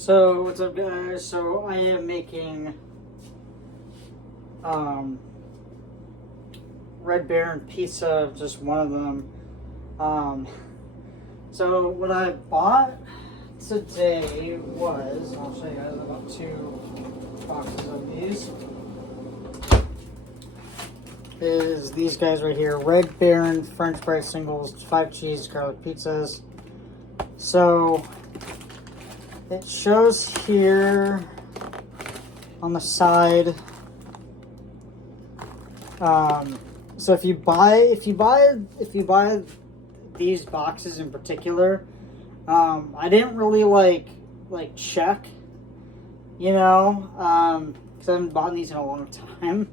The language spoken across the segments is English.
So what's up, guys? So I am making Red Baron pizza, just one of them. So what I bought today was, I'll show you guys, I bought 2 boxes of these. Is these guys right here, Red Baron French fry singles, 5 cheese garlic pizzas. So it shows here on the side. So if you buy these boxes in particular, I didn't really like check, you know, because I haven't bought these in a long time.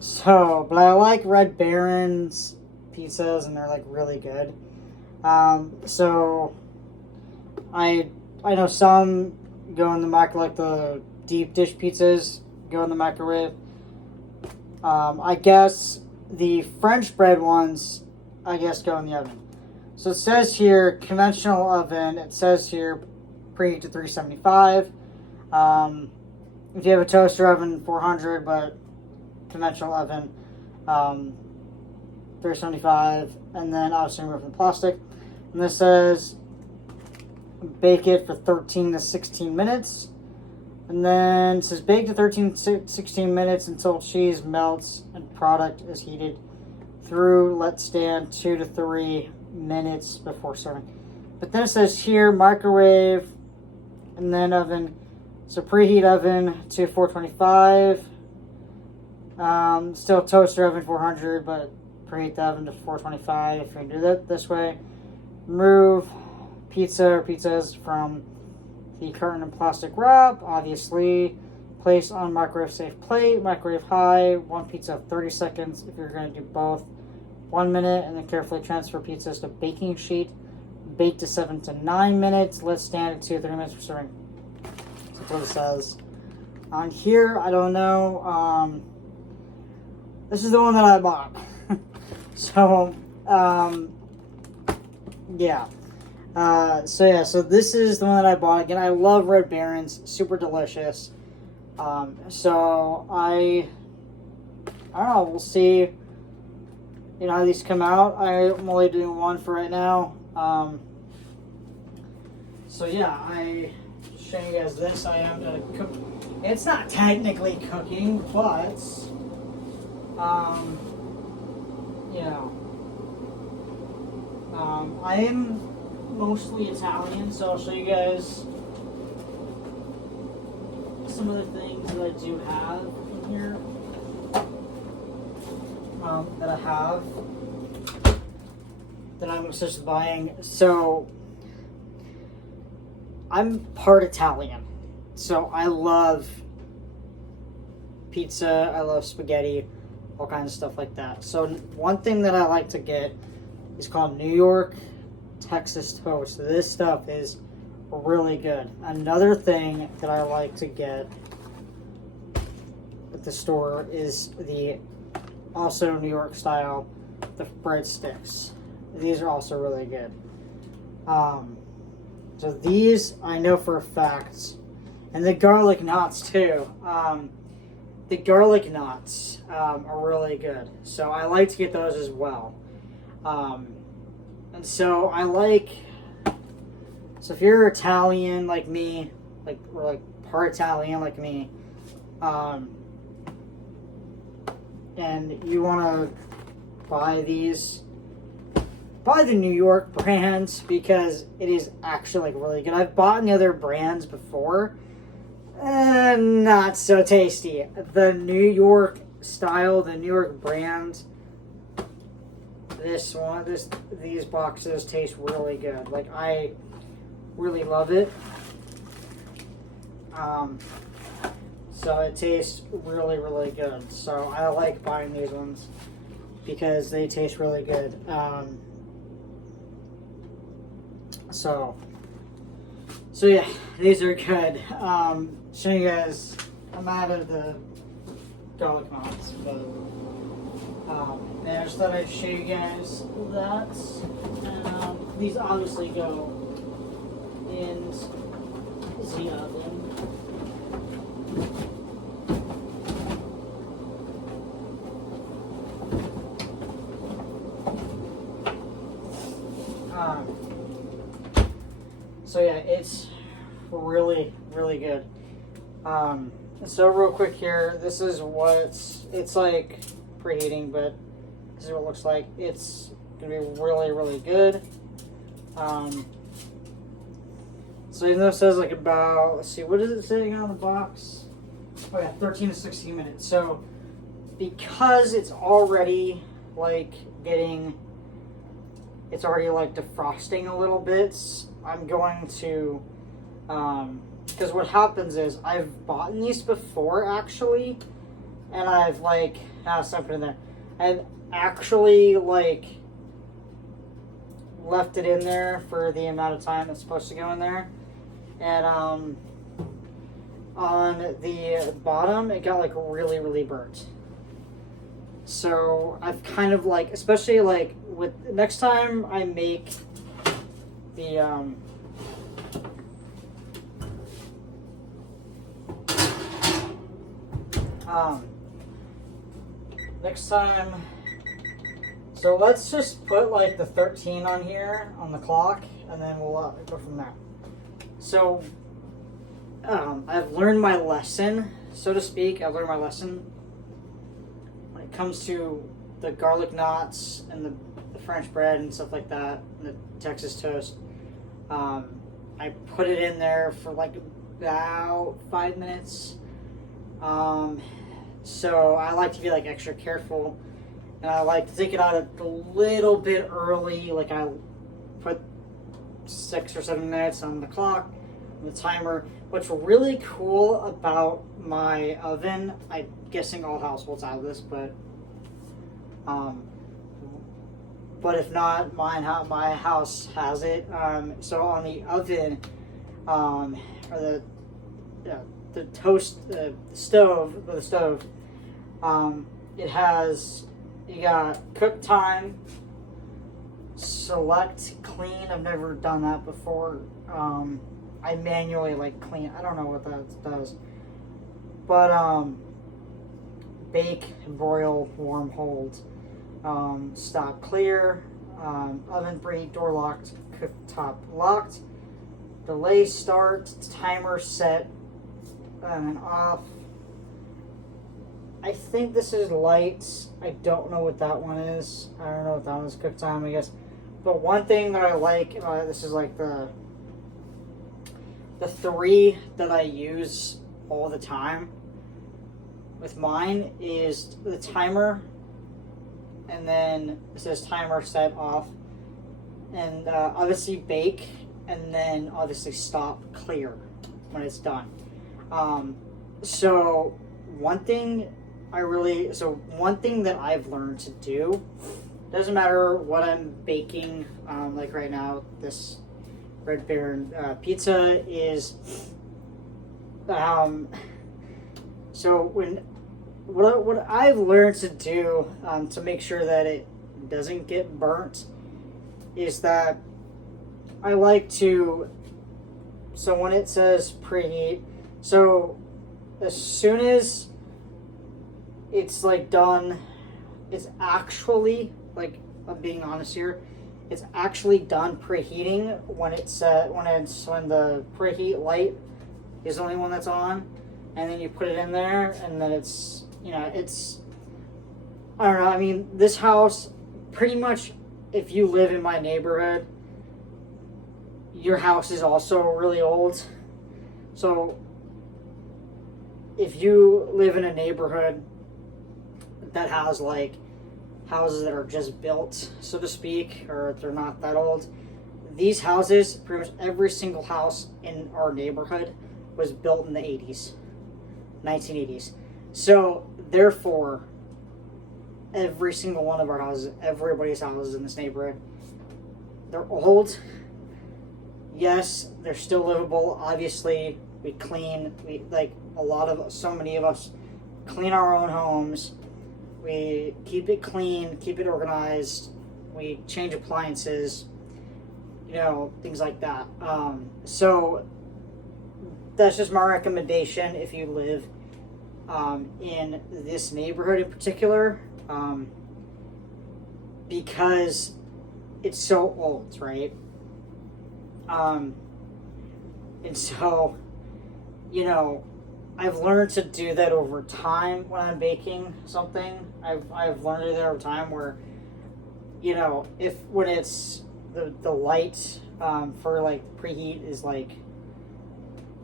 So, but I like Red Baron's pizzas, and they're like really good. So I know some go in the microwave, like the deep dish pizzas go in the microwave. I guess the French bread ones, I guess, go in the oven. So it says here, conventional oven. It says here, preheat to 375. If you have a toaster oven, 400, but conventional oven, 375. And then obviously remove the plastic. And this says, bake it for 13 to 16 minutes. And then it says bake to 13 to 16 minutes until cheese melts and product is heated through. Let stand 2 to 3 minutes before serving. But then it says here microwave and then oven. So preheat oven to 425. Still toaster oven 400, but preheat the oven to 425 if you can do that this way. Remove pizza or pizzas from the carton and plastic wrap, obviously. Place on microwave safe plate, microwave high, 1 pizza 30 seconds if you're going to do both. 1 minute, and then carefully transfer pizzas to baking sheet. Bake to 7 to 9 minutes. Let stand at 2 to 3 minutes for serving. So that's what it says. On here, I don't know. This is the one that I bought. So, yeah. So this is the one that I bought. Again, I love Red Baron's, super delicious. So I don't know, we'll see, you know, how these come out. I'm only doing one for right now. So yeah, I show you guys this. I am gonna cook. It's not technically cooking, but you know, I am mostly Italian, so I'll show you guys some of the things that I do have in here, that I have, that I'm obsessed with buying. So I'm part Italian, so I love pizza, I love spaghetti, all kinds of stuff like that. So one thing that I like to get is called New York Texas toast. This stuff is really good. Another thing that I like to get at the store is the also New York style, the breadsticks. These are also really good. So these I know for a fact, and the garlic knots too. The garlic knots are really good, so I like to get those as well. And so I like, so if you're Italian like me, or like part Italian like me, and you want to buy these, buy the New York brand, because it is actually like really good. I've bought the other brands before, and not so tasty. The New York style, the New York brand, these boxes taste really good. Like, I really love it. So it tastes really, really good. So I like buying these ones because they taste really good. So yeah, these are good. Showing you guys, I'm out of the garlic knots, but and I just thought I'd show you guys that. And these obviously go in the So yeah, it's really, really good. So real quick here, this is what it's like preheating, but this is what it looks like. It's gonna be really, really good. So even though it says like about, let's see, what is it saying on the box? Oh yeah, 13 to 16 minutes. So because it's already like it's already like defrosting a little bit, I'm going to, because what happens is I've bought these before actually, and I've like, something in there. I've actually like left it in there for the amount of time it's supposed to go in there. And on the bottom, it got like really, really burnt. So I've kind of like, especially like with next time I make the next time, so let's just put like the 13 on here on the clock, and then we'll go from there. So I've learned my lesson, so to speak. I've learned my lesson when it comes to the garlic knots and the French bread and stuff like that, and the Texas toast. I put it in there for like about 5 minutes. So I like to be like extra careful, and I like to take it out a little bit early. Like I put 6 or 7 minutes on the clock, on the timer. What's really cool about my oven, I'm guessing all households have this, but if not, my house has it. So on the oven, or the toast, the stove, it has, you got cook time, select, clean. I've never done that before. I manually like clean. I don't know what that does, but bake, broil, warm, hold, stop, clear, oven preheat, door locked, cooktop locked, delay, start, timer set, and then off. I think this is lights. I don't know what that one is. I don't know what that one is. Cook time, I guess. But one thing that I like, this is like the 3 that I use all the time with mine is the timer, and then it says timer set off, and obviously bake, and then obviously stop, clear when it's done. So one thing that I've learned to do, doesn't matter what I'm baking, like right now, this Red Baron pizza is, so what I've learned to do to make sure that it doesn't get burnt is that I like to, so when it says preheat, so as soon as it's like done, it's actually, like, I'm being honest here, it's actually done preheating when when the preheat light is the only one that's on, and then you put it in there, and then it's, it's, I don't know, I mean, this house, pretty much, if you live in my neighborhood, your house is also really old. So if you live in a neighborhood that has like houses that are just built, so to speak, or they're not that old, these houses, pretty much every single house in our neighborhood was built in the 80s, 1980s. So therefore, every single one of our houses, everybody's houses in this neighborhood, they're old. Yes, they're still livable. Obviously, we clean. So many of us clean our own homes. We keep it clean, keep it organized. We change appliances, things like that. So that's just my recommendation if you live in this neighborhood in particular, because it's so old, right? And so, you know, I've learned to do that over time when I'm baking something. I've learned to do that over time where, you know, when it's the light for like preheat is like,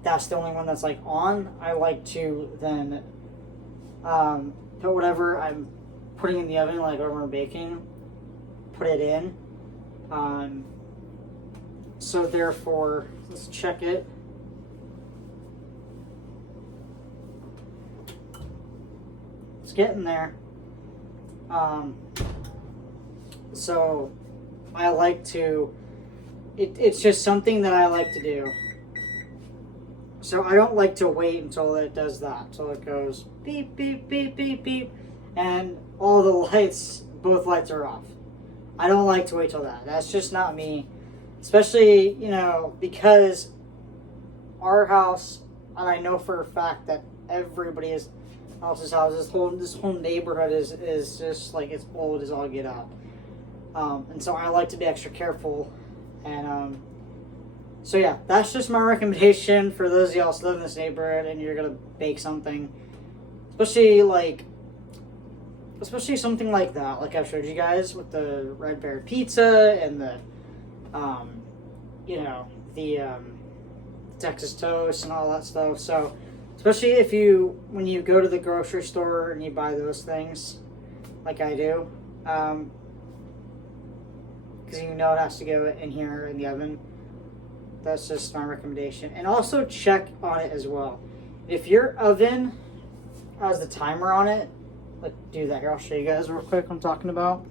that's the only one that's like on, I like to then put whatever I'm putting in the oven, like whatever I'm baking, put it in. So therefore, let's check it. It's getting there. So I like to, it's just something that I like to do. So I don't like to wait until it does that. So it goes beep, beep, beep, beep, beep. And all the lights, both lights are off. I don't like to wait till that. That's just not me. Especially, you know, because our house, and I know for a fact that everybody else's house, this whole neighborhood is just like, it's old as all get out. And so I like to be extra careful. And so yeah, that's just my recommendation for those of y'all who live in this neighborhood and you're gonna bake something, especially something like that, like I've showed you guys with the Red Bear pizza and the, you know, the Texas toast and all that stuff. So, especially when you go to the grocery store and you buy those things, like I do, because you know it has to go in here in the oven. That's just my recommendation. And also check on it as well. If your oven has the timer on it, like do that. Here, I'll show you guys real quick what I'm talking about.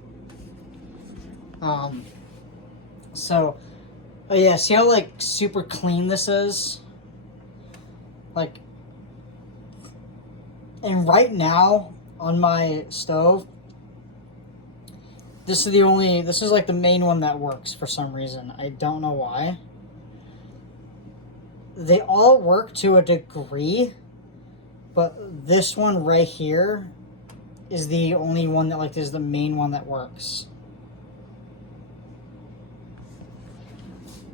So, oh yeah, see how like super clean this is? Like, and right now on my stove, this is like the main one that works for some reason. I don't know why. They all work to a degree, but this one right here is the only one that is the main one that works.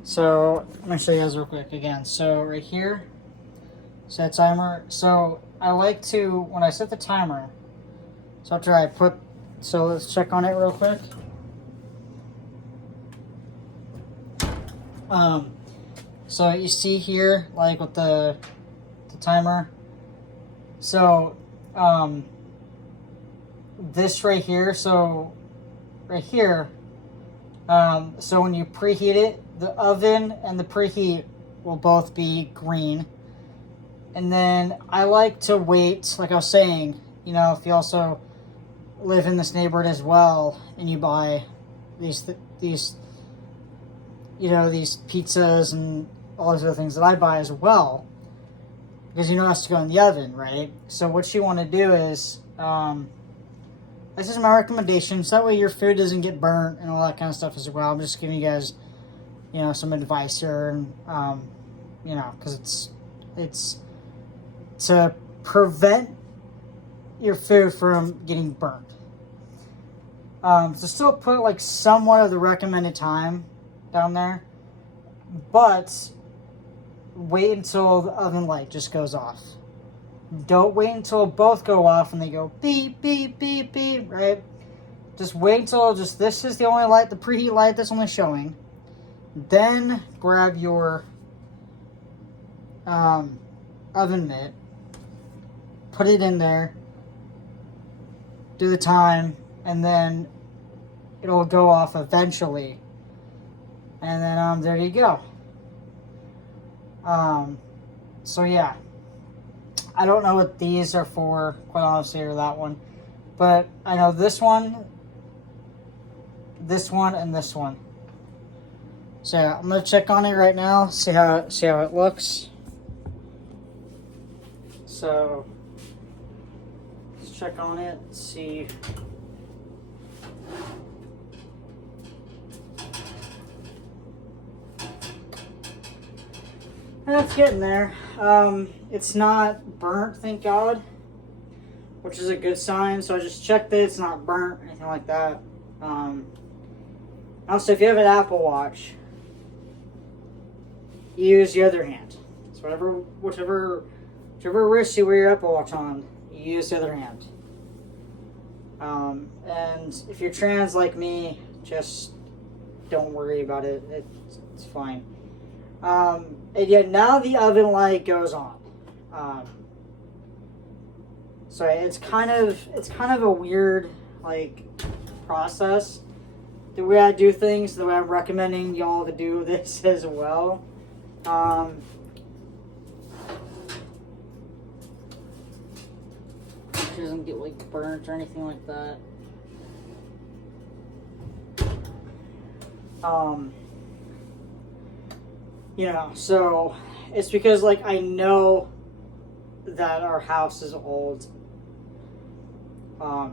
So let me show you guys real quick again. So right here, set timer. So I like to, when I set the timer, so let's check on it real quick. So you see here, like with the timer. So this right here, so right here, so when you preheat it, the oven and the preheat will both be green. And then I like to wait, like I was saying, you know, if you also live in this neighborhood as well and you buy these you know, these pizzas and all these other things that I buy as well, because you know it has to go in the oven, right? So what you want to do is, this is my recommendation, so that way your food doesn't get burnt and all that kind of stuff as well. I'm just giving you guys, you know, some advice here, and you know, because it's to prevent your food from getting burnt. So still put like somewhat of the recommended time down there, but wait until the oven light just goes off. Don't wait until both go off and they go beep, beep, beep, beep, right? Just wait until this is the only light, the preheat light that's only showing. Then grab your oven mitt, put it in there, do the time, and then it'll go off eventually. And then there you go. So yeah, I don't know what these are for, quite honestly, or that one, but I know this one, and this one. So yeah, I'm gonna check on it right now, see how it looks. So let's check on it, see. That's getting there. It's not burnt, thank God, which is a good sign. So I just checked that it's not burnt, anything like that. Also, if you have an Apple Watch, use the other hand. So whichever wrist you wear your Apple Watch on, you use the other hand. And if you're trans like me, just don't worry about it. It's fine. And yet now the oven light goes on. So it's kind of a weird like process. The way I do things, the way I'm recommending y'all to do this as well. It doesn't get like burnt or anything like that. You know, so it's because like I know that our house is old. I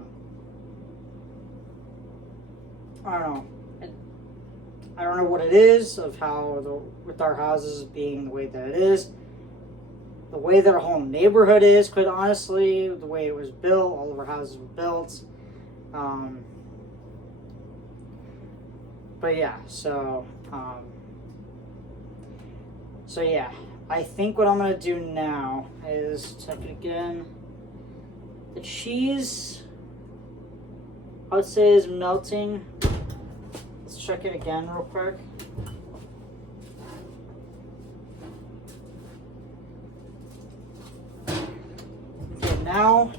don't know. I don't know what it is of how with our houses being the way that it is, the way that our whole neighborhood is. Quite honestly, the way it was built, all of our houses were built. But yeah, so yeah, I think what I'm gonna do now is check it again. The cheese, I would say, is melting. Let's check it again real quick. Okay, now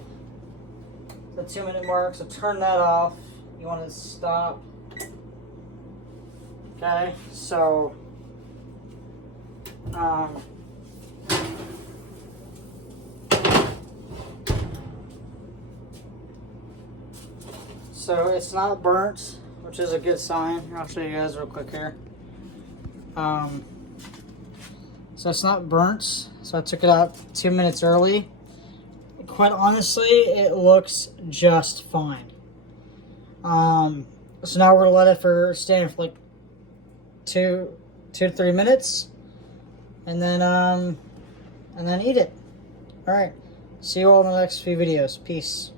the 2-minute mark, so turn that off. You want to stop. Okay, so so it's not burnt, which is a good sign. I'll show you guys real quick here. So it's not burnt. So I took it out 2 minutes early. Quite honestly, it looks just fine. So now we're gonna let it stand for like 2 to 3 minutes, and then eat it. All right. See you all in the next few videos. Peace.